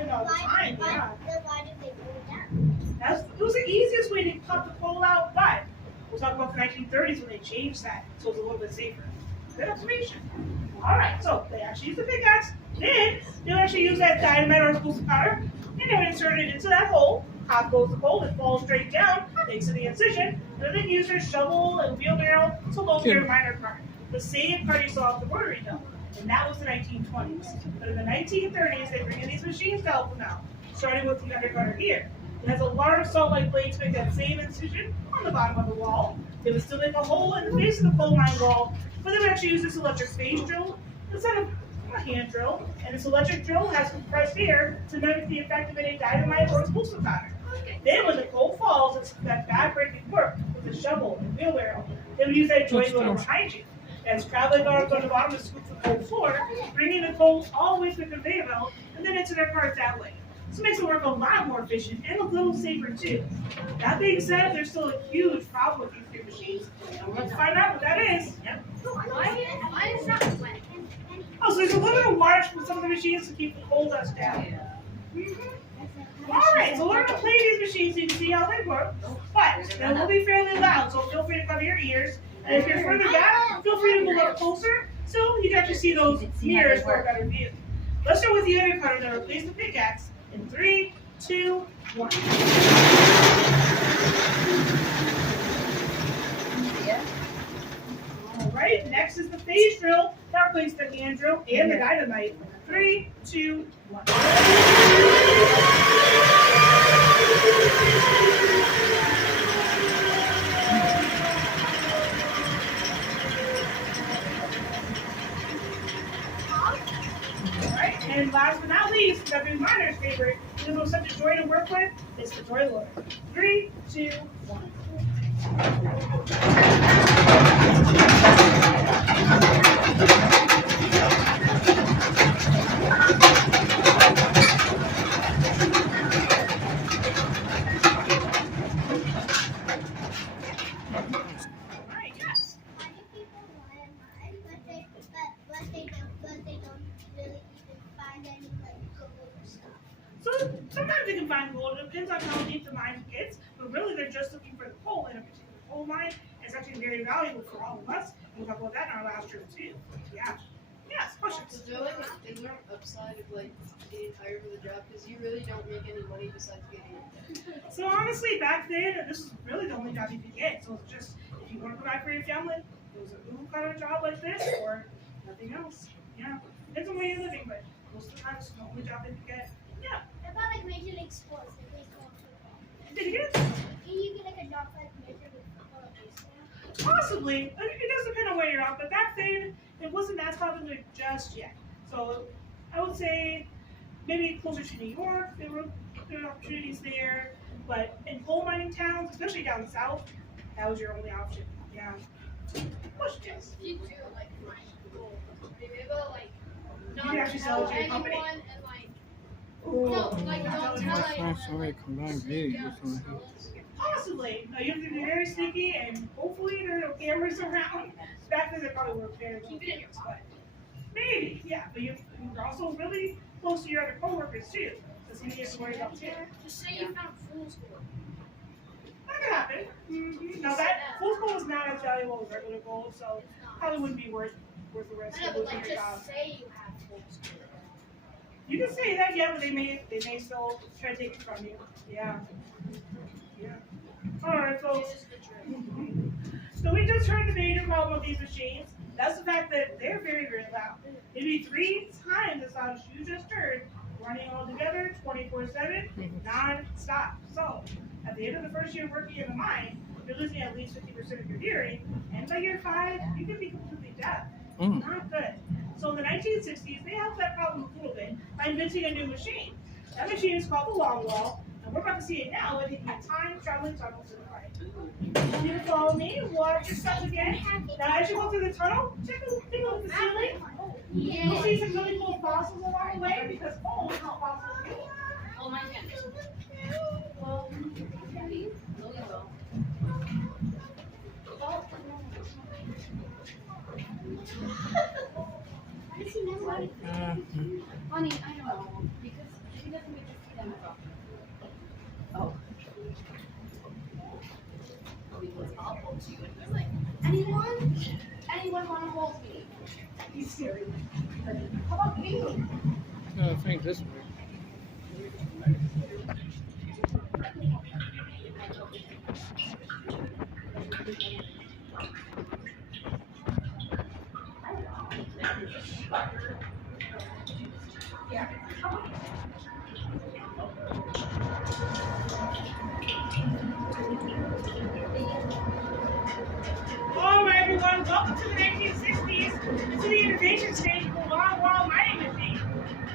you know, the time. Yeah. Why did they pull it down? It was the easiest way to pop the coal out, but we'll talk about the 1930s when they changed that, so it's a little bit safer. Good observation. All right, so they actually used the pickaxe. Then they would actually use that dynamite or explosive powder, and they would insert it into that hole. Top goes the coal, it falls straight down, makes the incision, and then they use their shovel and wheelbarrow to load their minor cart. The same cart you saw at the rotary mill, and that was the 1920s. But in the 1930s, they bring in these machines to help them out, starting with the undercutter here. It has a large salt-like blade to make that same incision on the bottom of the wall. They would still make a hole in the base of the coal mine wall, but they would actually use this electric phase drill instead of a hand drill. And this electric drill has compressed air to mimic the effect of any dynamite or explosive powder. Then when the coal falls, it's that back-breaking work with the shovel and wheelbarrow. They would use that joint motor behind you. As traveling arms on the bottom to scoop the coal floor, bringing the coal all the way to the conveyor belt and then into their cart that way. This makes the work a lot more efficient and a little safer too. That being said, there's still a huge problem with these three machines. And let's find out what that is. Yep. Why is that wet? Oh, so there's a little bit of water with some of the machines to keep the coal dust down. Alright, so we're going to play these machines so you can see how they work. But they will be fairly loud, so feel free to cover your ears. And if you're further back, feel free to move up closer so you can actually see those mirrors for a better view. Let's start with the undercutter that replaced the pickaxe in 3, 2, 1. Alright, next is the phase drill that replaced the hand drill and the dynamite. 3, 2, 1. Alright, and last but not least, every miner's favorite, because it was such a joy to work with, is the toy loader. 3, 2, 1. Alright, yes. Why do people want to mine, but they don't really even find any like gold or stuff? So sometimes they can find gold. It depends on how deep the mine gets, but really they're just looking for the coal in a particular coal mine. It's actually very valuable for all of us. We'll talk about that in our last trip too. Yeah. Yes, questions? Is there like is there an upside of like getting hired for the job? Because you really don't make any money besides getting it. So honestly, back then, this was really the only job you could get. So it's just, if you want to provide for your family, it was a blue collar job like this or nothing else. Yeah. It's a way of living, but most of the time it's the only job they could get. Yeah. What about like Major League Sports? Like baseball and football? Did you get it? Can you get like a job like Major League Football or baseball? Possibly. It does depend on where you're at, but back then it wasn't as popular just yet. So I would say maybe closer to New York, there were opportunities there. But in coal mining towns, especially down south, that was your only option. Yeah. Questions? You do like mine gold. Maybe about like You not can actually sell tell it to your anyone company. and like Ooh. no, like Not don't telling tell anyone. anyone. Sorry, combined video. Possibly. No, you have to be very sneaky, and hopefully there are no cameras around. Back then, they probably were very Keep it in your pocket. Maybe, yeah. But you're also really close to your other coworkers too. So you have to worry about too. Just say you found fool's gold. That could happen. Mm-hmm. Now that fool's gold is not as valuable as regular gold, so probably wouldn't be worth the risk I know, of but losing like your job. just say you have fool's gold. You can say that, yeah, but they may still try to take it from you. Yeah. Yeah. All right, folks. Use the drill. So we just heard the major problem with these machines. That's the fact that they're very, very loud. Maybe 3 times as loud as you just heard, running all together 24/7, non-stop. So at the end of the first year working in the mine, you're losing at least 50% of your hearing, and by year 5, you could be completely deaf. Not good. So in the 1960s, they helped that problem a little bit by inventing a new machine. That machine is called the long wall, and we're about to see it now by taking a time-traveling tunnel to the right. You follow me, watch yourself again. Now as you go through the tunnel, take a look at the ceiling. You'll see some really cool fossils along the way because is how fossils go. Oh my goodness. Well, Really well. Why does he never want to? Honey, I don't know. Because she doesn't Oh. Because I'll hold you. And he's like, anyone? Anyone want to hold me? He's scary. How about you? No, I think this way. All right, everyone, welcome to the 1960s, to the innovation stage of the long wall mining machine.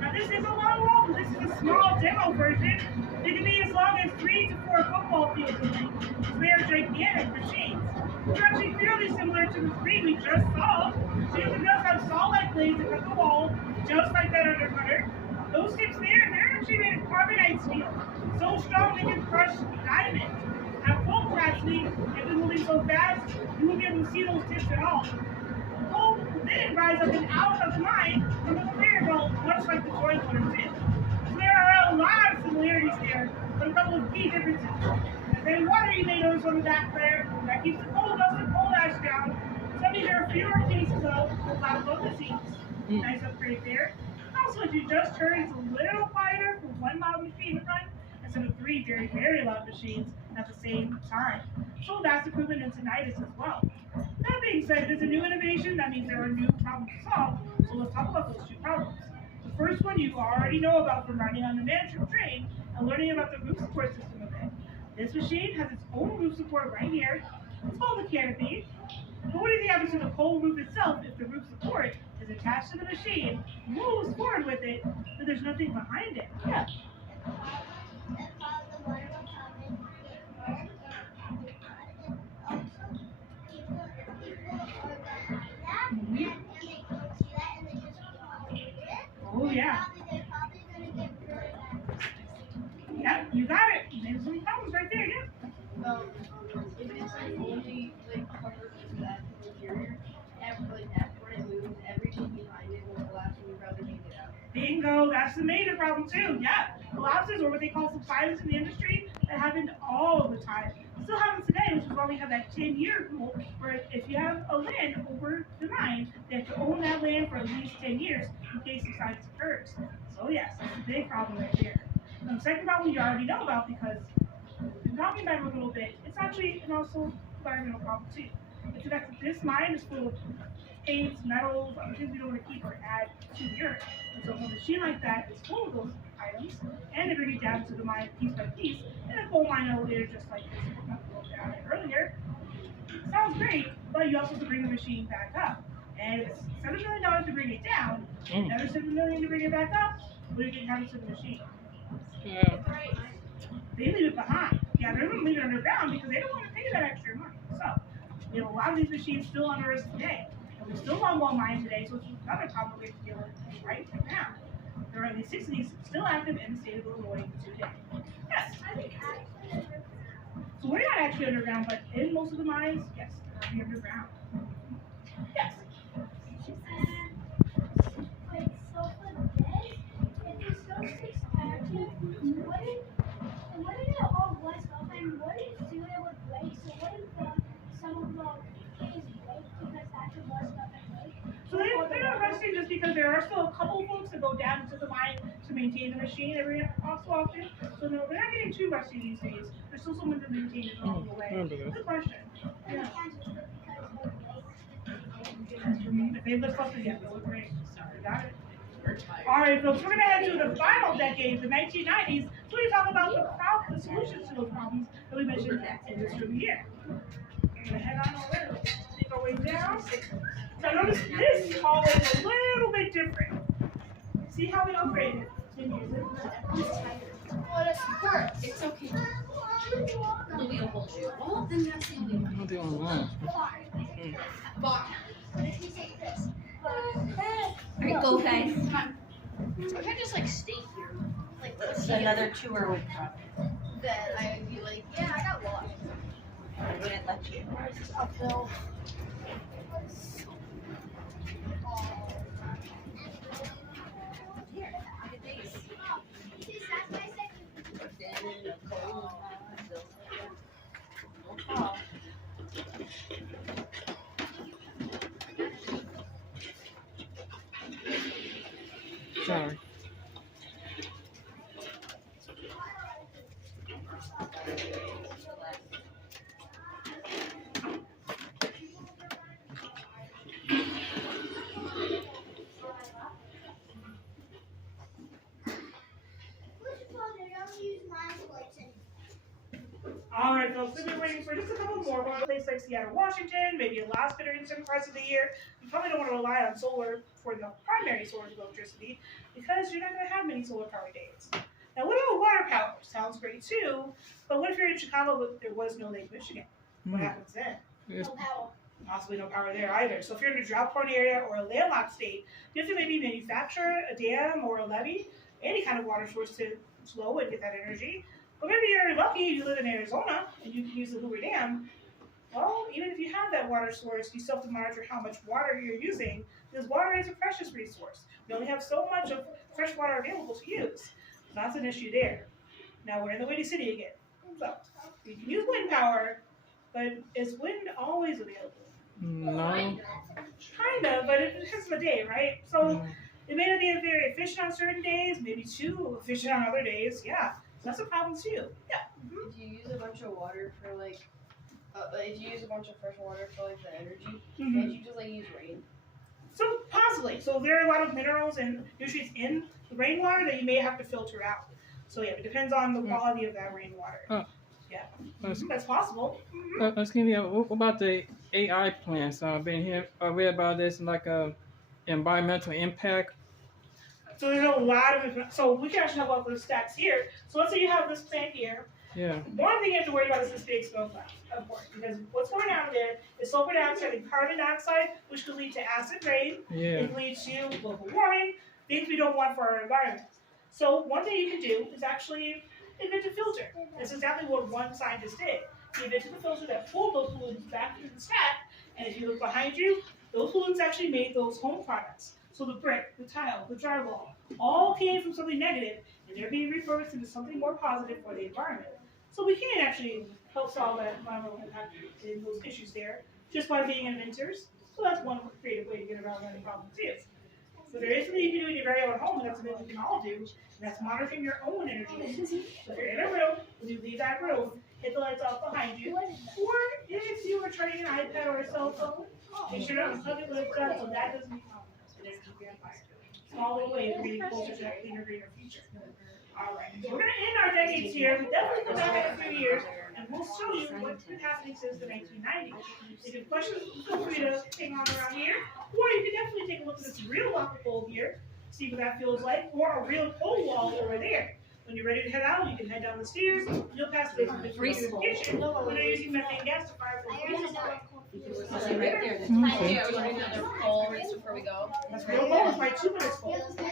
Now, this is a long wall, but this is a small demo version. They can be as long as 3 to 4 football fields in length. So they are gigantic machines. They're actually fairly similar to the 3 we just saw. So you can just have saw-like blades that cut the wall, just like that undercutter. Those tips there, they're actually made of carbonite steel, so strong they can crush diamonds. At full capacity, if they're moving so fast, you won't be able to see those tips at all. The coal will then rise up and out of the mine from the conveyor belt, much like the joint cutter too. So there are a lot of similarities there, but a couple of key differences. And then water you may notice on the back there, that keeps the coal dust and coal ash down. Some of these are fewer cases of cloud above the seams. Nice upgrade there. Also, as you just heard, it's a little quieter for one loud machine to run instead of 3 very, very loud machines at the same time. So that's improvement in tinnitus as well. That being said, it is a new innovation. That means there are new problems to solve. So let's talk about those 2 problems. The first one you already know about from riding on the management train and learning about the roof support system of it. This machine has its own roof support right here. It's called the canopy. But what do you think happens to the whole roof itself if the roof support is attached to the machine, moves forward with it, but there's nothing behind it? Yeah. Oh yeah. Yep, you got it. There's some problems right there, yeah. If it's like only like covered with that interior, when it moves, everything behind it will collapse and you probably can't get out. Bingo, that's the major problem too. Yeah, collapses or what they call subsidence in the industry that happened all the time. It still happens today, which is why we have that 10-year rule where if you have a land over the mine, they have to own that land for at least 10 years in case subsidence occurs. So yes, that's a big problem right there. And the second problem you already know about because we've been talking about it a little bit, it's actually an also environmental problem too. It's the fact that this mine is full of paints, metals, other things we don't want to keep or add to the earth. And so a machine like that is full of those items, and they bring it down to the mine piece by piece in a coal mine elevator just like this one we looked at earlier. Sounds great, but you also have to bring the machine back up. And it's $7 million to bring it down, another $7 million to bring it back up. What do you think happens to the machine? Yeah. They leave it behind. Yeah, they're going to leave it underground because they don't want to pay that extra money. So, we have a lot of these machines still on Earth today. And we're still on wall mine today, so it's another problem we have to deal with right now. There are at least 6 of these still active in the state of Illinois today. Yes. So we're not actually underground, but in most of the mines, yes, they're already underground. Yes. Wait, so for this, if it's so active, wouldn't it all rust up and wouldn't soon it would break? So wouldn't some of the caves break because that could rust up and break? So they're not rusting just because there are still a couple folks that go down into the mine to maintain the machine every so often. So no, they're not getting too rusty these days. There's still someone to maintain it along the way. Good question. And Yeah. they can't just do it because it would break. If they lift up again, they'll look great. Sorry, got it. All right, folks, we're going to head to the final decade, the 1990s, so we talk about the solutions to those problems that we mentioned in this room here. We're going to head on over, make our way down. Now notice this hallway is a little bit different. See how we upgraded 10 years ago? It's okay. Louie will hold you. Well, then that's the only one. Not the only one. Bye. If you take this, Alright, go guys. Come on. I can't just like stay here. Like let's see Another tour would come. Then I would be like, yeah, I got lost. I wouldn't let you. Uphill. see, that's my second All right, folks, we've been waiting for just a couple more. One place like Seattle, Washington, maybe Alaska during some parts of the year. You probably don't want to rely on solar for the primary source of electricity because you're not going to have many solar power days. Now, what about water power? Sounds great too, but what if you're in Chicago but there was no Lake Michigan? What happens then? Yes. No power. Possibly no power there either. So if you're in a drought-prone area or a landlocked state, you have to maybe manufacture a dam or a levee, any kind of water source to flow and get that energy. But maybe you're lucky, you live in Arizona, and you can use the Hoover Dam. Well, even if you have that water source, you still have to monitor how much water you're using, because water is a precious resource. We only have so much of fresh water available to use. So that's an issue there. Now we're in the Windy City again. So you can use wind power, but is wind always available? No. Kind of, but it depends on the day, right? So it may not be very efficient on certain days, maybe too efficient on other days. Yeah, so that's a problem too. Yeah. Mhm. If you use a bunch of water for like, if you use a bunch of fresh water for like the energy, Mhm. can't you just like use rain? So possibly. So there are a lot of minerals and nutrients in the rainwater that you may have to filter out. So yeah, it depends on the quality of that rainwater. Oh. Yeah, That's, that's possible. Mhm. what about the AI plants? I've been here. I read about this like environmental impact. So there's a lot of, so we can actually talk about those stats here. So let's say you have this plant here. Yeah. One thing you have to worry about is this big smoke cloud, of course, because what's going on there is sulfur dioxide and carbon dioxide, which could lead to acid rain. Yeah. It can lead to global warming, things we don't want for our environment. So one thing you can do is actually invent a filter. That's exactly what one scientist did. He invented a filter that pulled those pollutants back into the stack, and if you look behind you, those pollutants actually made those home products. So the brick, the tile, the drywall, all came from something negative, and they're being repurposed into something more positive for the environment. So we can actually help solve that environmental impact in those issues there just by being inventors. So that's one creative way to get around that problem too. So there is something you can do in your very own home, and that's something we can all do, and that's monitoring your own energy. So if you're in a room, when you leave that room, hit the lights off behind you, or if you are charging an iPad or a cell phone, make sure to unplug it when it's done so that doesn't become an energy vampire. Small little ways of getting closer to that cleaner, greener future. All right, so we're going to end our decades here. We definitely come back in a few years, and we'll show you what's been happening since the 1990s. If you have questions, feel free to hang on around here, or you can definitely take a look at this real rocket pole here, see what that feels like, or a real pole wall over there. When you're ready to head out, you can head down the stairs. You'll pass the kitchen. When they're using methane gas to fire for freezing point. Okay. Yeah, we need another poll right before we go. That's real cold. It's my 2 minutes cold.